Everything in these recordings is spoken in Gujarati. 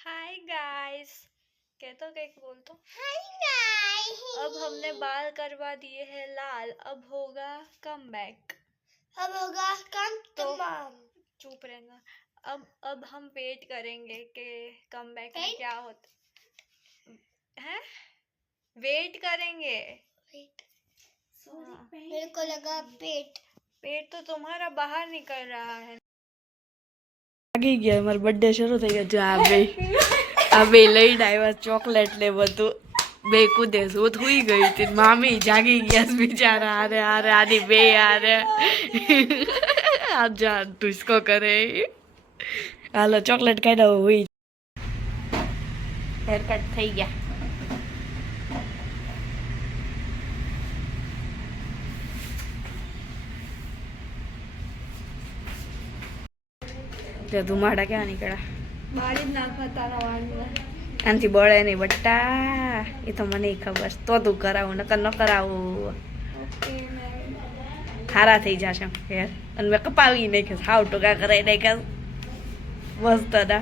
Hi guys. कहतो कहीं बोल तो। Hi guys. अब हमने बाल करवा दिए हैं लाल, अब होगा कमबैक। अब होगा कम तो तमाम। चुप रहना। अब हम वेट करेंगे कि कमबैक में क्या होता है। वेट करेंगे। मेरे को लगा पेट तो तुम्हारा बाहर निकल रहा है। જાગી ગયા મારો બર્થડે શરૂ થઈ ગયો જો આ બે લઈને આવ્યા ચોકલેટ ને બધું બે કૂદે હું હુઈ ગઈ હતી મામી જાગી ગયા બિચારા આરે આરે આની બે આરે આજ જા ઢુસકો કરે હાલો ચોકલેટ કાઢો હુઈ હેર કટ થઈ ગયા તે ધુમાડા કેવા નીકળ્યા મારી જ નાખવા તારા વાળને. આનાથી બળે નહીં બટ્ટા એ તો મને ખબર તો તું કરાવું નકર ન કરાવું ઓકે મેમ. હારા થઈ જશે હેર અને મેં કપાવી નાખ્યો હાવ ટૂંકા કરાવી નાખ્યા મસ્ત ના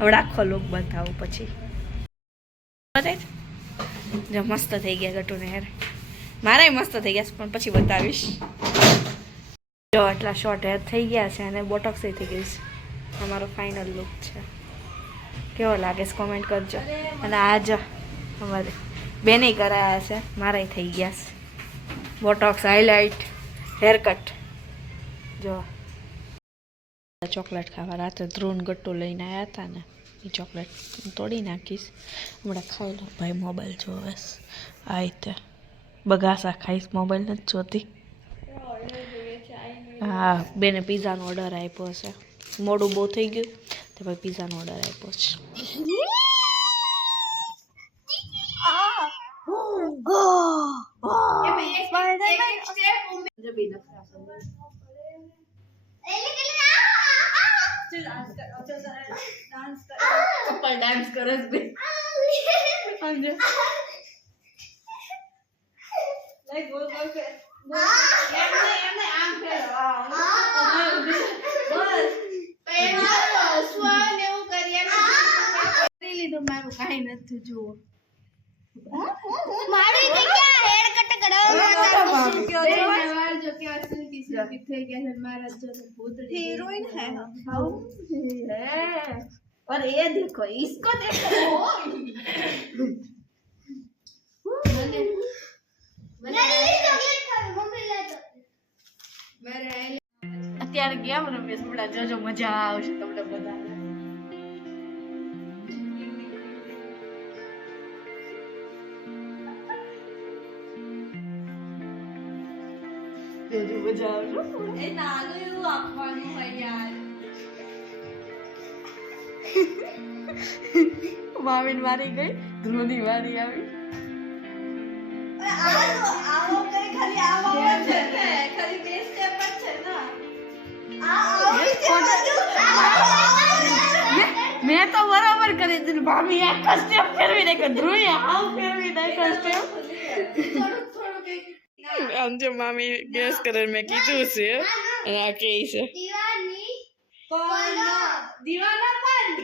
હમણાં આખો લુક બતાવું પછી જો મસ્ત થઈ ગયા ગટુને હેર મારાય મસ્ત થઈ ગયા પણ પછી બતાવીશ જો આટલા શોર્ટ હેર થઈ ગયા છે અને બોટોક્સ થઈ ગઈ છે અમારો ફાઇનલ લુક છે કેવો લાગે છે કોમેન્ટ કરજો અને આજ અમારે બેને કરાયા છે મારાય થઈ ગયા છે બોટોક્સ હાઇલાઇટ હેર કટ જો ચોકલેટ ખાવા રાતે ધ્રુન ગટ્ટુ લઈને આવ્યા હતા ને એ ચોકલેટ તોડી નાખીશ હમણાં ખાઈ લો ભાઈ મોબાઈલ જોવે આ રીતે બગાસા ખાઈશ મોબાઈલ નથી જોતી હા બેને પીઝાનો ઓર્ડર આપ્યો છે મોડું બહુ થઈ ગયું તો ભાઈ પીઝાનો ઓર્ડર આપ્યો છે કપલ ડાન્સ કરે છે સમજે લાઈક બોલ બોલ કે એમને આમ ફેરો બસ પેલા સ્વાન એવું કરી લીધું મારું કાઈ નથી જુઓ મારી જગ્યા હેર કટ કરાવવા વાળ જો કે સિલ્કી સિલ્કી થઈ ગયા છે મારા જો ભૂતડી हीरोइन है हम. हाउ है और ये देखो इसको देखो અત્યારે ગેમ રમીએ થોડા જોજો મજા આવશે તમને બધા જોજો મજા આવશે એ નાનું એવું આપવાનું હોય યાર. મામીન વારી ગઈ ધ્રુવની વારી આવી આવો કઈ ખાલી આવો છે ને ખાલી બે સ્ટેપ જ છે ને. મેં તો બરાબર કરી દીધું ભાભી એક સ્ટેપ ફેરવી નાખ્યો ધ્રુવી આવ ફેરવી નાખ્યો સ્ટેપ આમ જો મામી ગેસ કરે મેં કીધું છે અને આ કે છે દીવાના પણ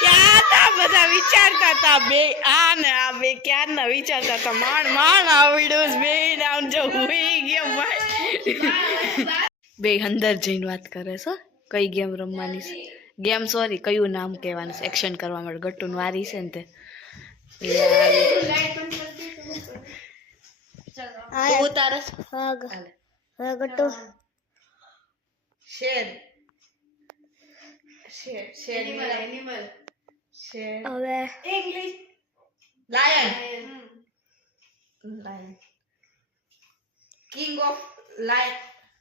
ક્યાં તા બધા વિચારતા હતા બે આ ને આ બે ક્યાં ના વિચારતા હતા માંડ માંડ આવડ્યું બે આમ જો હુઈ ગયો ભાઈ બે અંદર જઈને વાત કરે છે કઈ ગેમ રમવાની છે ગેમ સોરી કયું નામ કહેવાનું છે એક્શન કરવા માટે ગટ્ટુન વારી છે ને તે ઉતારસ ગટ્ટુ શેર શેર શેર એનિમલ શેર હવે English lion lion king of lion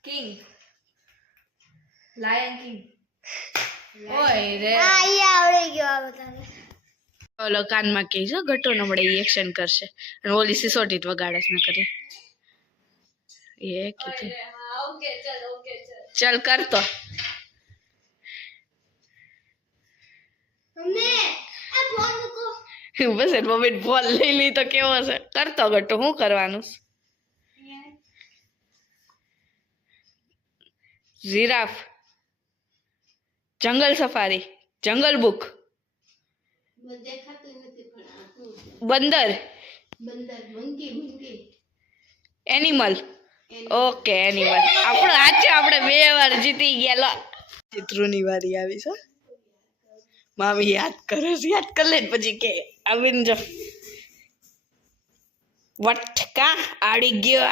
king ઓય રે આ આવડી ગયો આ બધાને ઓલો કાનમાં કહે છે ગટ્ટો નમડે એક્શન કરશે અને ઓલી સિસોટી વગાડે છે ન કરી એ કીધું ओके चल ચલ કરતો મમ્મી આ ફોન મૂકો બસ એ મમ્મી ફોન લઈ લી તો કેવો છે કરતો ગટ્ટો શું કરવાનું જીરાફ જંગલ સફારી જંગલ બુક બંદર એનિમલ ઓકે એનિમલ આપણો આચો આપણે 2 વાર જીતી ગયા લો ચિત્રુની વારી આવી છે મામી યાદ કરે છે યાદ કરી લે પછી કે આવીને જો વટકા આડી ગયો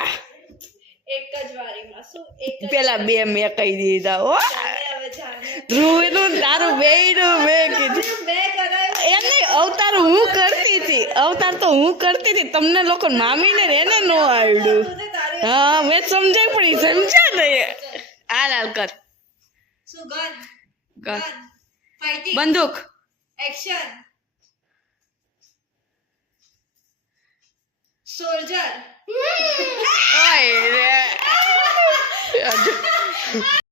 એક જ વારીમાં શું એક જ પેલા 2 મેં કહી દીધા હો હવે જાને ધ્રુવનું તારું બેયનું મેં કીધું મેં કરાયું એને અવતાર હું કરતી હતી અવતાર તો હું કરતી હતી તમને લોકો મામીને એને નો આવડ્યું તું તારી હા મેં સમજાય પણ ઈ સમજ્યા નહીં હાલ કર શું ગન કર ફાઇટિંગ બંદૂક એક્શન સોલ્જર ઓય રે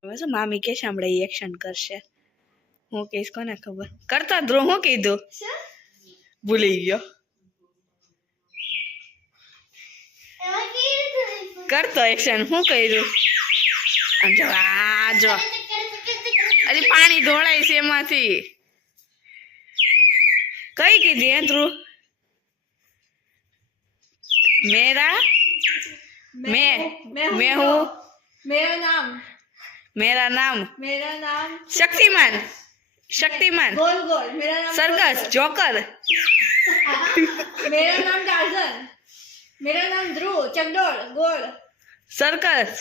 બસ મામી કે સાંભળે એક્શન કરશે હું કહીશ કોને ખબર કરતા ધ્રુવ હું કીધું ભૂલી ગયો કરતો એક્શન હું કર્યું આમ જો આ જો હજી પાણી ઢોળાય છે એમાંથી કઈ કીધી હે ધ્રુવ મેરા मैं हूँ मेरा नाम मेरा नाम शक्तिमान शक्तिमान गोल गोल मेरा नाम सर्कस जोकर मेरा नाम टार्जन मेरा नाम ध्रुव चकडोल गोल सर्कस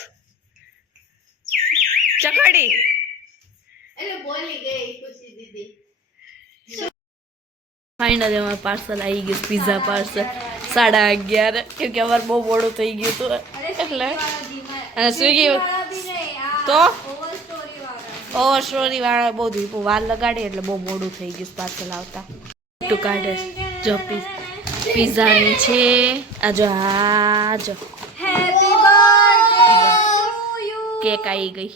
चकड़ी એટલે બોલી ગઈ ખુશી દીદી ફાઇનલી અમારું પાર્સલ આવી ગયું પિઝા પાર્સલ 11:30 કેમ કે અમારે બહુ મોડું થઈ ગયું હતું એટલે અને સ્વિગી તો ઓવર સ્ટોરી વાળા બહુ ધીપું વાર લગાડે એટલે બહુ મોડું થઈ ગયું પાર્સલ આવતા ટુ કાઢે જો પિઝાની છે આ જો હેપી બર્થડે કેક આવી ગઈ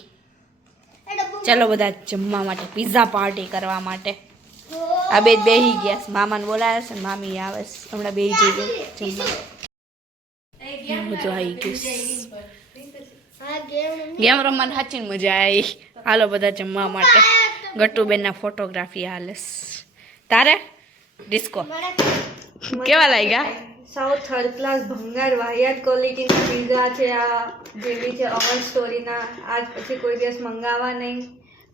ચાલો બધા જમવા માટે પિઝા પાર્ટી કરવા માટે આ બે બેહી ગયા છે મામાને બોલાવે છે મામી આવે છે હમણાં બેહી જઈ ગયા જમવા બધું આવી ગયું ગેમ રમવાની સાચી મજા આવી હાલો બધા જમવા માટે ગટ્ટુબેનના ફોટોગ્રાફી હાલે તારે ડિસ્કો કેવા લાગ્યા સાવ થર્ડ ક્લાસ ભંગાર વાહિયાત ક્વોલિટીના પીઝા છે આ જેવી છે અમર સ્ટોરીના આજ પછી કોઈ દિવસ મંગાવવા નહીં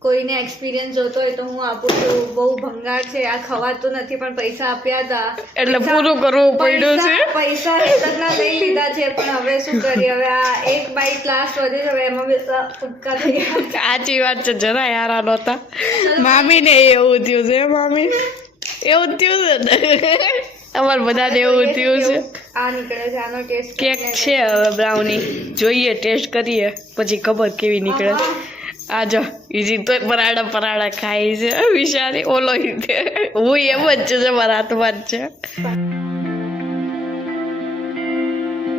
કોઈને એક્સપિરિયન્સ જોતો હોય તો હું આપું છું બહુ ભંગાર છે આ ખવાતું નથી પણ પૈસા આપ્યા હતા એટલે પૂરું કરવું પડ્યું છે પૈસા રીતના લઈ લીધા છે પણ હવે શું કરીએ હવે આ એક બાઈટ લાસ્ટ વધી હવે એમાં બી ફૂટકા થઈ ગયા સાચી વાત છે જરા યાર નહોતા મામીને એવું થયું છે મામી એવું થયું છે ને અમારે બધાને એવું થયું છે આ નીકળે છે આનો ટેસ્ટ કેક છે હવે બ્રાઉની જોઈએ ટેસ્ટ કરીએ પછી ખબર કેવી નીકળે આ જો ઈજી તો પરાડા ખાય છે વિશાળી ઓલો હું એમ જ છે મારા હાથમાં જ છે